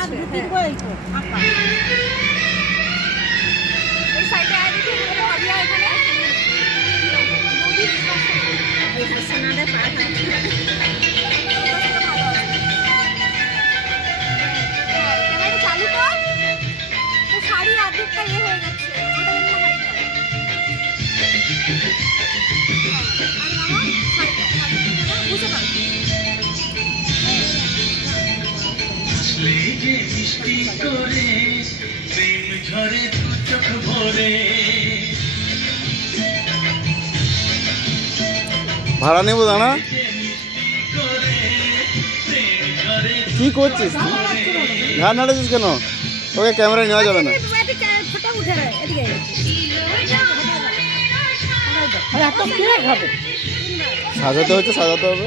আছে এই সাইডে আই দেখি পাবিয়া এখানে এই সোনারে পার ক্যামেরা চালু কর তো শাড়ি আদিকটা ইয়ে হয়ে যাচ্ছে ওটা এমনি হাইট কর আর মামা বুঝে পার লেগে মিষ্টি করে প্রেম ঝরে দু চোখ ভরে ভাড়া নেবো দাঁড়া কি করছিস ঘাড় নাড়াছিস কেন ওকে ক্যামেরায় নেওয়া যাবে না ফটো উঠে রে এদিকে সাজাতে হচ্ছে সাজাতে হবে